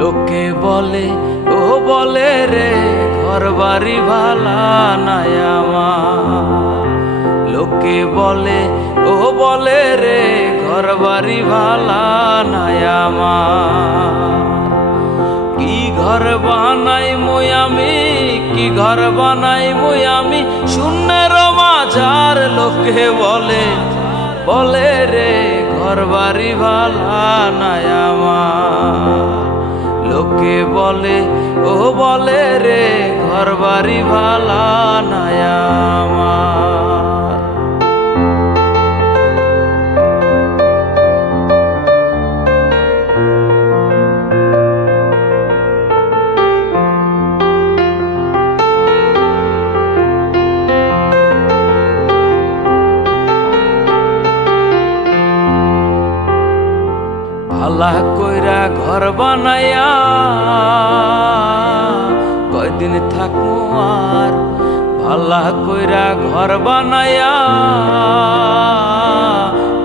লোকে বলে ও বলে রে ঘর বাড়ি ভালা নাই আমার। লোকে বলে ও বলে রে ঘর বাড়ি ভালা নাই আমার। কি ঘর বানাই মই আমি, কি ঘর বানাই মই আমি শূন্যের মাঝার। লোকে বলে বলে রে ঘর বাড়ি ভালা নাই আমার। লোকে বলে ও বলে রে ঘর বাড়ি ভালা নাই আমার। ভালা কইরা ঘর বানাইয়া কয়দিন থাকমু আর। ভালা কইরা ঘর বানাইয়া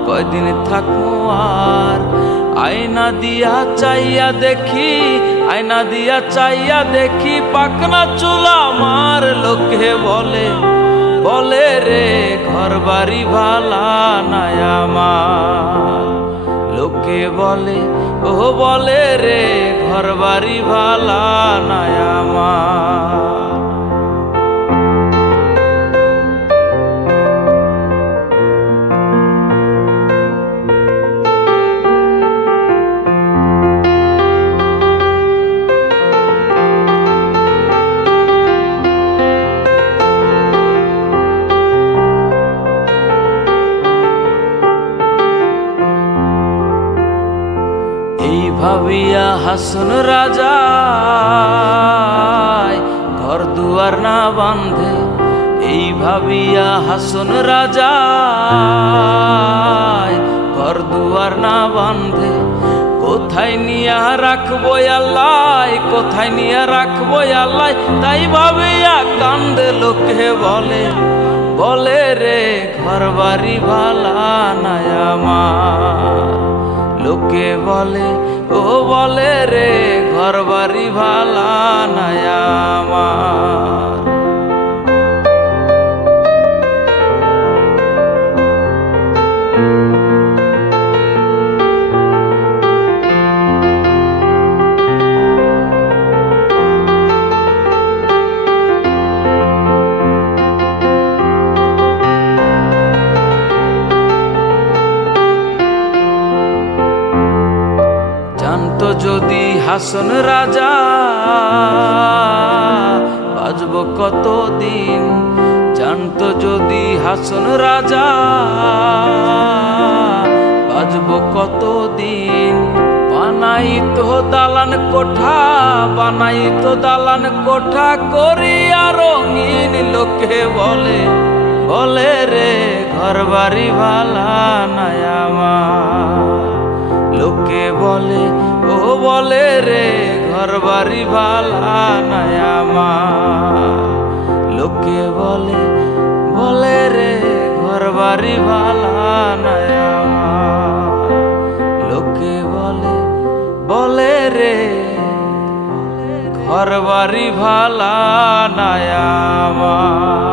কয়দিন থাকমু আর। আয়না দিয়া চাইয়া দেখি, আয়না দিয়া চাইয়া দেখি পাকনা চুলা আমার। লোকে বলে বলে রে ঘর বাড়ি ভালা নাই আমার। লোকে বলে ও বলে রে ঘর বাড়ি ভালা নাই আমার। এই ভাবিয়া হাসন রাজা ঘর দুয়ার না বাঁধে। এই ভাবিয়া হাসন রাজা ঘর দুয়ার না বাঁধে। কোথায় নিয়া রাখবো আল্লাহ, কোথায় নিয়া রাখবো আল্লাহ তাই ভাবিয়া কান্দে। লোকে বলে বলে রে ঘর বাড়ি ভালা নাই আমার। লোকে বলে ও বলে রে ঘর বাড়ি ভালা নাই আমার। জানতো যদি হাসন রাজা বাজব কতদিন। জানতো যদি হাসন রাজা বাজব কতদিন। বানাইতো দালান কোঠা, বানাইতো দালান কোঠা করিয়া রঙিন। লোকে বলে বলে রে ঘর বাড়ি ভালা নাই আমার। লোকে বলে ও বলে রে ঘর বাড়ি ভালা নাই আমার। লোকে বলে বলে রে ঘর বাড়ি ভালা নাই আমার। লোকে বলে বলে রে ঘর বাড়ি ভালা নাই আমার।